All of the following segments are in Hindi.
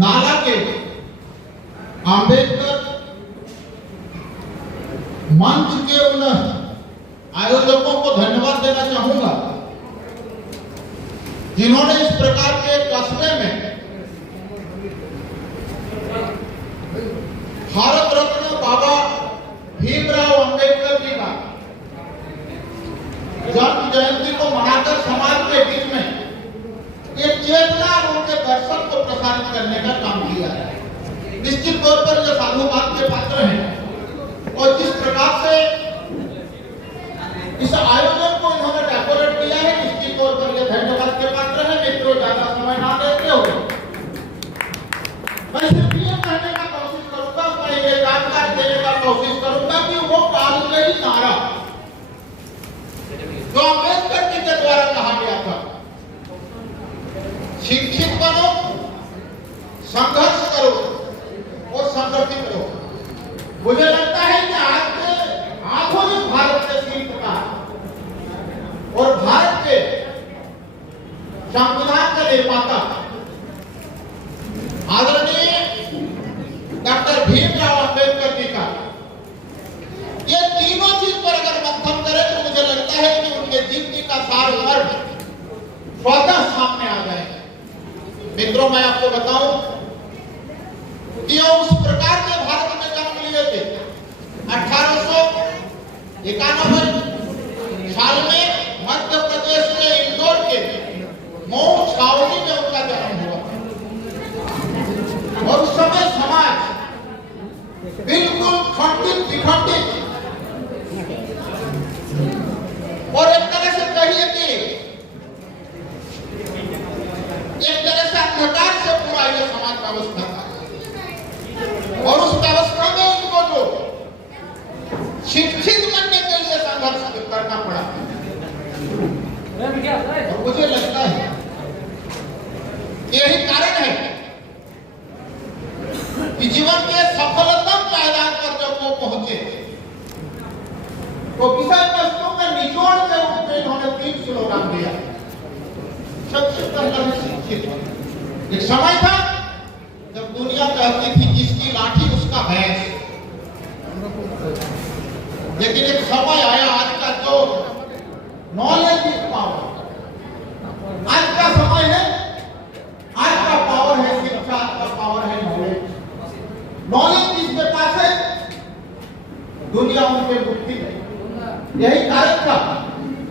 नाला के आंबेडकर मंच के उन आयोजकों को धन्यवाद देना चाहूंगा जिन्होंने इस प्रकार के कस्बे में भारत रत्न बाबा भीमराव अंबेडकर जी का जन्म जयंती को मनाकर समाज के बीच में एक चेतना और उनके दर्शन को प्रसारित करने का काम किया है। निश्चित तौर पर ये साधुवाद के पात्र हैं और जिस प्रकार से इस आयोजन को इन्होंने डेकोरेट किया है, निश्चित तौर पर ये धन्यवाद के पात्र है। मित्रों, ज्यादा समय ना देते हो, मैं सिर्फ ये कहने का कोशिश करूंगा, मैं ये जानकारी देने का कोशिश करूंगा कि वो कालजयी नारा जो अम्बेडकर जी के द्वारा कहा गया था, शिक्षित बनो, संघर्ष करो और संगठित रहो, मुझे लगता है कि आज के आधुनिक भारत के शिल्पकार और भारत के संविधान के निर्माता आदरणीय डॉक्टर भीमराव अंबेडकर जी का ये तीनों चीज पर अगर मंथन करें तो मुझे लगता है कि उनके जीवनी का सार मर्म स्वतः सामने आ जाएगा। मित्रों, मैं आपको बताऊं कि उस प्रकार के भारत में जन्म लिए थे। 1891 साल में मध्य प्रदेश के इंदौर के मऊ छावनी में उनका जन्म हुआ और उस समय समाज बिल्कुल खंडित विखंडित और एक तरह से कहिए कि एक तरह से अंधकार से पूरा यह समाज व्यवस्था था और उस व्यवस्था में उनको जो शिक्षित बनने के लिए संघर्ष करना पड़ा। और मुझे लगता है यही कारण है कि जीवन के सफलतम पायदान पर जब वो पहुंचे तो विषय वस्तु के निचोड़ के रूप में इन्होंने 3 स्लोगन दिया। सबसे पहला शिक्षित। एक समय था जब दुनिया कहती थी जिसकी लाठी उसका भैंस, लेकिन एक समय आया आज का जो नॉलेज इज पावर, आज का समय है, आज का पावर है शिक्षा, आज का पावर है नॉलेज। नॉलेज जिसके पास है दुनिया उनके मुक्ति है। यही कारण था।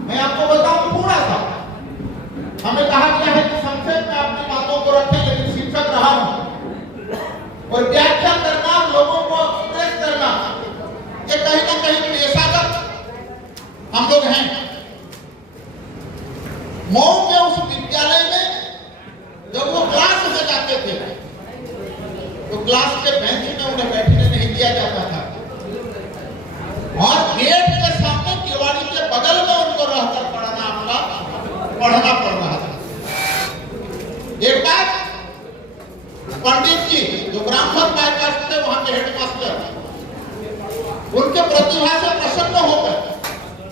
मैं आपको बताऊं थोड़ा सा, हमें कहा गया है कि संक्षेप में अपनी बातों को रखें, लेकिन शिक्षक रहा हूं और व्याख्या करना, लोगों को एक्सप्रेस करना, ये कहीं ना कहीं पेशागत हम लोग हैं। मऊ के उस विद्यालय में जब वो क्लास में जाते थे तो क्लास के बेंच में उन्हें बैठने नहीं दिया जाता था और गेट के सामने केवाड़ी के बगल में उनको रहकर पढ़ना पड़ रहा था। एक बार पंडित जी जो ब्राह्मण कास्ट थे, वहां के हेडमास्टर, उनके प्रतिभा से प्रसन्न होकर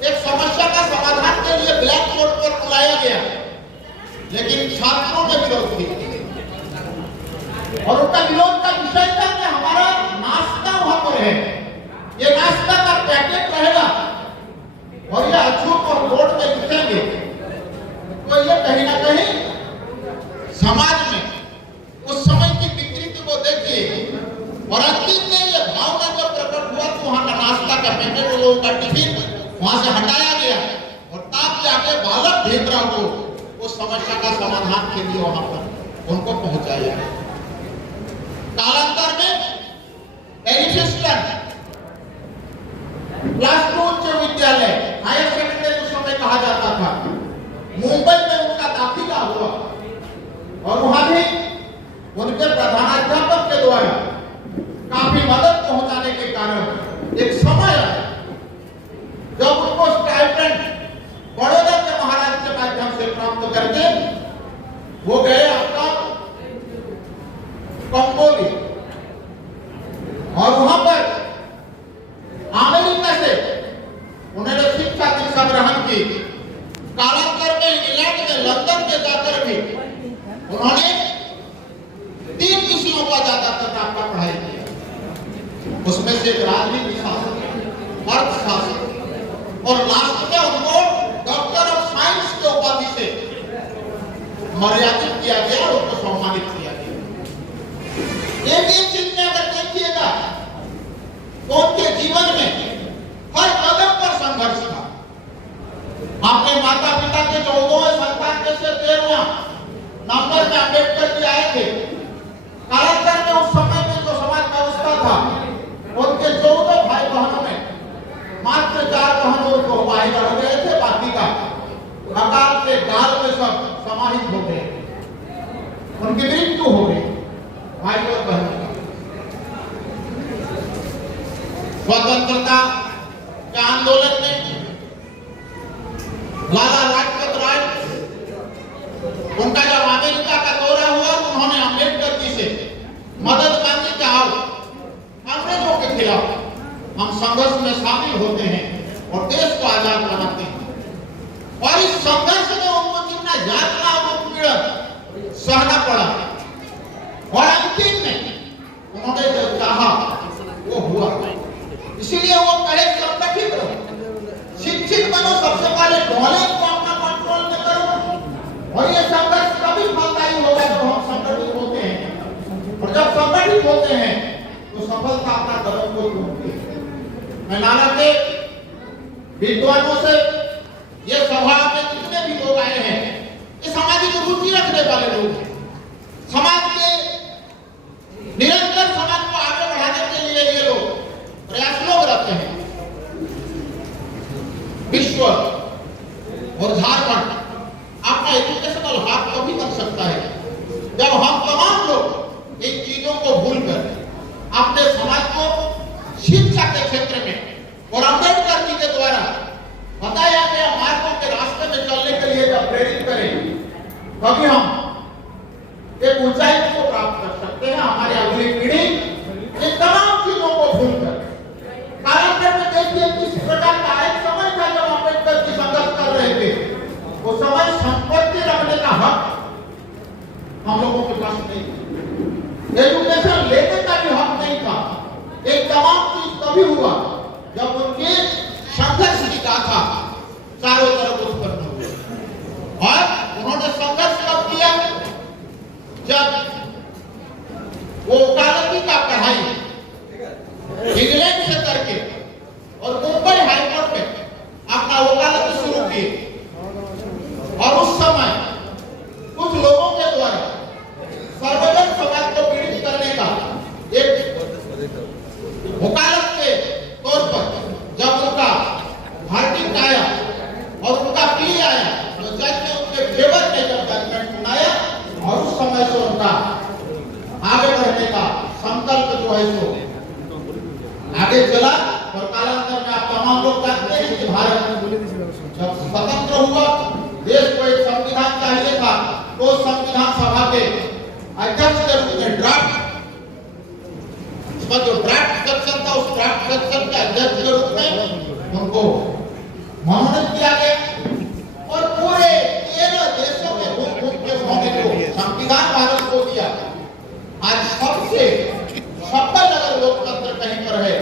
एक समस्या का समाधान के लिए ब्लैक बोर्ड पर बुलाया गया, लेकिन छात्रों ने विरोध किया और उनका विरोध का विषय था कि हमारा नाश्ता वहां पर है, ये नाश्ता का पैकेट रहेगा और ये अछूत और बोर्ड में लिखेंगे, तो ये कहीं ना कहीं समाज में उस समय की विकृति को देखिए और अंतिम में ये भावना जब प्रकट हुआ तो वहां का नाश्ता का पैकेट, लोगों का टिफिन वहां से हटाया गया और तब जाके बालक भीमराव को उस समस्या का समाधान के लिए वहां पर उनको पहुंचाया गया। कालांतर में एलिफिस्टन क्लास 2 उच्च विद्यालय, हायर सेकेंडरी उस समय कहा जाता था, मुंबई में उनका दाखिला हुआ और वहां भी उनके प्रधानाध्यापक के द्वारा काफी मदद पहुंचाने के कारण एक समय आया जब उनको स्टाइपेंड बड़ौदा के महाराज के माध्यम से प्राप्त करके वो गए आपका कंबोली और वहां पर अमेरिका से उन्होंने शिक्षा दीक्षा ग्रहण की। कालांतर में इंग्लैंड में, लंदन में जाकर भी उन्होंने 3 उसमें से एक राजनीतिक शासन, अर्थशास्त्र और लास्ट में उनको डॉक्टर ऑफ साइंस के उपाधि से मर्यादित किया गया, उसको सम्मानित किया गया। एक चीज में अगर देखिएगा तो उनके जीवन में हर कदम पर संघर्ष था। अपने माता पिता के 14वें संतान में से 13वां नंबर में अम्बेडकर जी आए थे। कालांतर में उस समय में जो समाज व्यवस्था था, उनके 14 भाई बहनों में मात्र 4 बहनों को भाई रह गए थे, बाकी का अकाल के गाल में सब समाहित हो गए, उनकी मृत्यु हो गई भाई और बहनों का। स्वतंत्रता के आंदोलन में लाला लाजपत राय, उनका जब अमेरिका का दौरा हुआ तो उन्होंने अम्बेडकर जी से मदद मांगी कि आओ अंग्रेजों के खिलाफ हम संघर्ष में शामिल होते हैं और देश को आजाद बनाते हैं। और इस संघर्ष में उनको कितना यातना और उत्पीड़न सहना पड़ा, और अंतिम में उन्होंने जो चाहा वो हुआ। इसीलिए वो कहे संगठित रहो, शिक्षित बनो, सबसे पहले नॉलेज को अपना कंट्रोल में करो। और ये संघर्ष तभी फलदायी होगा जब हम संगठित होते हैं, और जब संगठित होते हैं तो सफलता अपना कदम को चूमती है। मैं नाना के विद्वानों से, ये सभा में जितने भी लोग आए हैं, ये सामाजिक रुचि रखने वाले लोग हैं। समाज के निरंतर समाज को आगे बढ़ाने के लिए ये लोग प्रयासलोग रहते हैं। विश्व और झारखंड अपना एजुकेशनल हब कभी बन सकता है जब हम तमाम लोग इन चीजों को भूलकर अपने समाज को शिक्षा के क्षेत्र में और अम्बेडकर जी के द्वारा बताया गया मार्गों के रास्ते में चलने के लिए जब प्रेरित करें, तभी हम एक ऊंचाई को प्राप्त कर सकते हैं। हमारी अगली पीढ़ी इन तमाम चीजों को भूलकर, कालांतर में देखिए किस प्रकार का एक समय था जब अम्बेडकर जी संघर्ष कर रहे थे, वो समय संपत्ति रखने का हक हम लोगों के पास नहीं था, एजुकेशन लेने का भी हक नहीं था। एक तमाम चीज तभी हुआ जब उनके संघर्ष की गाथा चारों तरफ उत्पन्न हुई। और उन्होंने संघर्ष कब किया? जब वो वकालती का पढ़ाई इंग्लैंड से करके और मुंबई हाईकोर्ट में अपना वकालत शुरू की, और उस समय कुछ लोगों के द्वारा सर्वजन समाज को पीड़ित करने का एक वकालत के तौर पर जब उनका वर्डिक्ट आया और उनका प्ली आया, तो जज ने उनके फेवर में जब जजमेंट सुनाया, और उस समय से उनका आगे बढ़ने का संकल्प जो है सो आगे चला। और कालांतर में आप तमाम लोग जानते हैं कि भारत जब स्वतंत्र हुआ, देश को एक संविधान चाहिए था, तो संविधान सभा के अध्यक्ष के रूप में ड्राफ्ट, इसका जो ड्राफ्ट सेक्शन था, उस ड्राफ्ट सेक्शन के अध्यक्ष के रूप में उनको मनोनीत किया गया। और पूरे 13 देशों में घूम के उन्होंने जो संविधान भारत को दिया, आज सबसे सफल अगर लोकतंत्र कहीं पर है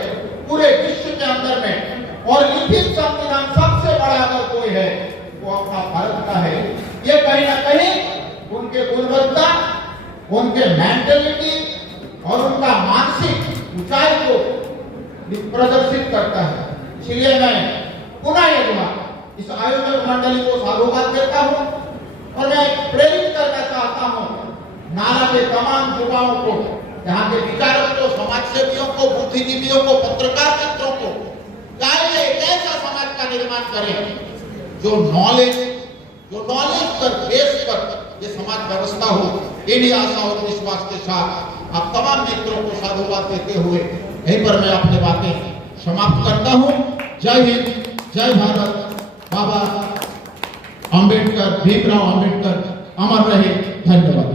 पूरे विश्व के अंदर में, और लिखित संविधान सबसे बड़ा अगर कोई है वो अपना भारत का है। ये कहीं ना कहीं उनके गुणवत्ता, उनके मेंटलिटी और उनका मानसिक ऊंचाई को प्रदर्शित करता है। इसलिए मैं पुनः एक बार इस आयोजक मंडली को साधुवाद देता हूँ, और मैं प्रेरित करना चाहता हूँ नाला के तमाम युवाओं को, यहाँ के विचारकों, समाज सेवियों को, बुद्धिजीवियों को, पत्रकार मित्रों को, चाहे एक ऐसा समाज का निर्माण करें जो नॉलेज पर बेस पर ये समाज व्यवस्था हो। इन्हीं आशा और विश्वास के साथ आप तमाम मित्रों को साधुवाद देते हुए यहीं पर मैं अपनी बातें समाप्त करता हूँ। जय हिंद, जय भारत। बाबा अम्बेडकर, भीमराव अम्बेडकर अमर रहे। धन्यवाद।